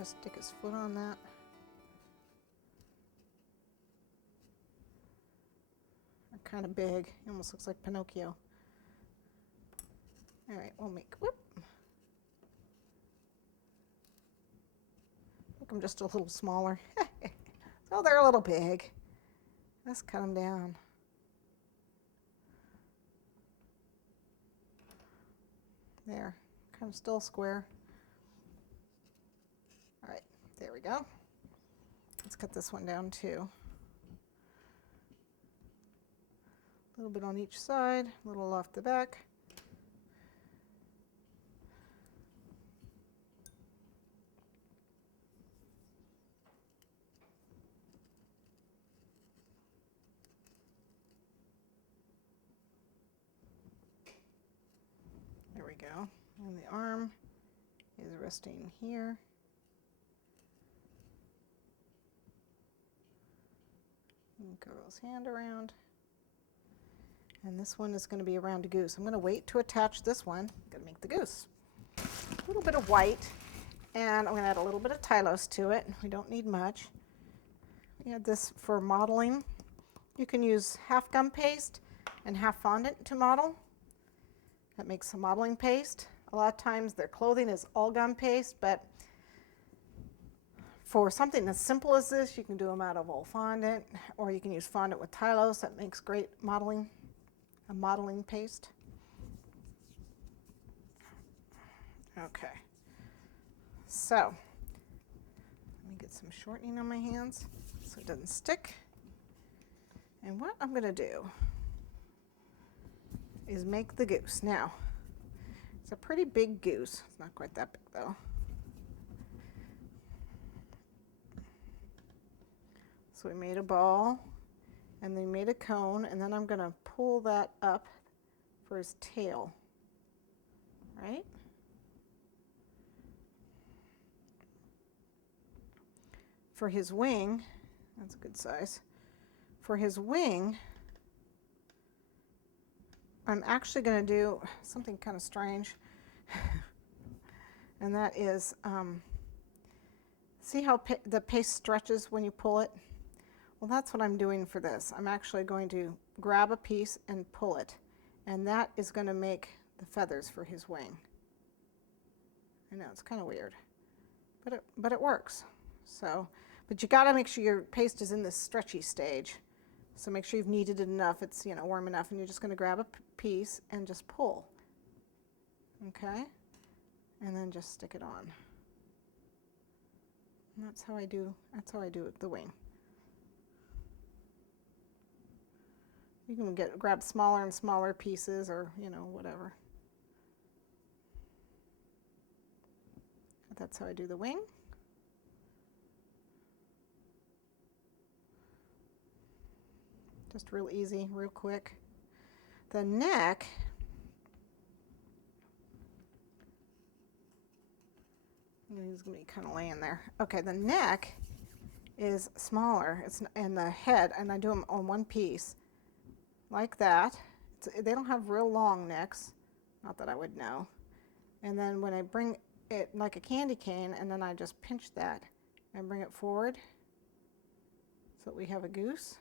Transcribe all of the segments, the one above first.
Just stick his foot on that. They're kind of big. He almost looks like Pinocchio. All right, we'll make, whoop. Make them just a little smaller. So they're a little big. Let's cut them down. There, kind of still square. All right, there we go. Let's cut this one down too. A little bit on each side, a little off the back. There we go. And the arm is resting here. Curl his hand around. And this one is going to be around a goose. I'm going to wait to attach this one. I'm going to make the goose. A little bit of white, and I'm going to add a little bit of Tylose to it. We don't need much. We add this for modeling. You can use half gum paste and half fondant to model. That makes a modeling paste. A lot of times their clothing is all gum paste, but for something as simple as this, you can do them out of all fondant, or you can use fondant with Tylose. That makes great modeling, a modeling paste. Okay, so let me get some shortening on my hands so it doesn't stick. And what I'm going to do is make the goose. Now, it's a pretty big goose. It's not quite that big though. So we made a ball, and then we made a cone, and then I'm going to pull that up for his tail, right? For his wing, that's a good size. For his wing, I'm actually going to do something kind of strange, and that is, see how the paste stretches when you pull it? Well, that's what I'm doing for this. I'm actually going to grab a piece and pull it, and that is going to make the feathers for his wing. I know, it's kind of weird, but it works. So, but you got to make sure your paste is in this stretchy stage. So make sure you've kneaded it enough, it's, you know, warm enough, and you're just going to grab a piece and just pull. Okay? And then just stick it on. And that's how I do the wing. You can grab smaller and smaller pieces, or, you know, whatever. But that's how I do the wing. Just real easy, real quick. The neck, he's going to be kind of laying there. Okay, the neck is smaller. It's and the head, and I do them on one piece, like that. They don't have real long necks, not that I would know. And then when I bring it like a candy cane, and then I just pinch that and bring it forward, so that we have a goose.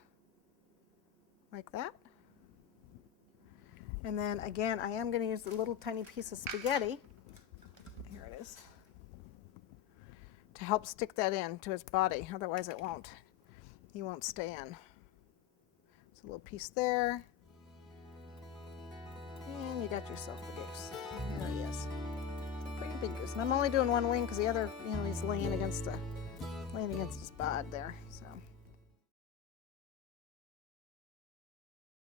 Like that. And then again, I am going to use a little tiny piece of spaghetti, here it is, to help stick that in to his body. Otherwise it won't. He won't stay in. So a little piece there. And you got yourself the goose. There he is. Pretty big goose. And I'm only doing one wing because the other, you know, he's laying against his bod there. So